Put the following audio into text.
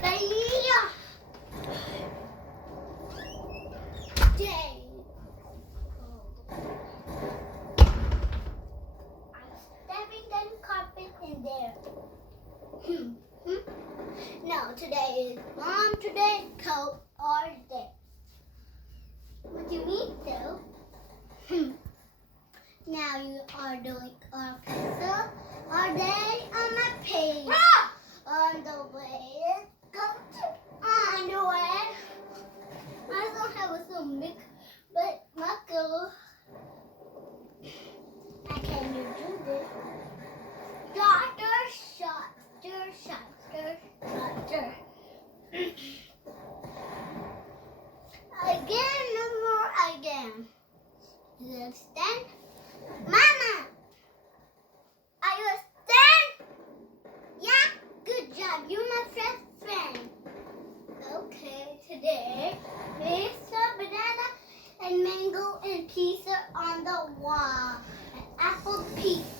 Day. I'm stepping the carpet in there. No, today is Mom Today coat all day. What do you mean, though? Now you are doing our pencil all day on my page. On the way, go to underwear. I don't have a so big, but Marco, can you do this? Shorter. Again, no more again. You understand? Mama, are you understand? Yeah, good job. You're my best friend. Okay, today is a banana and mango and pizza on the wall. An apple pizza.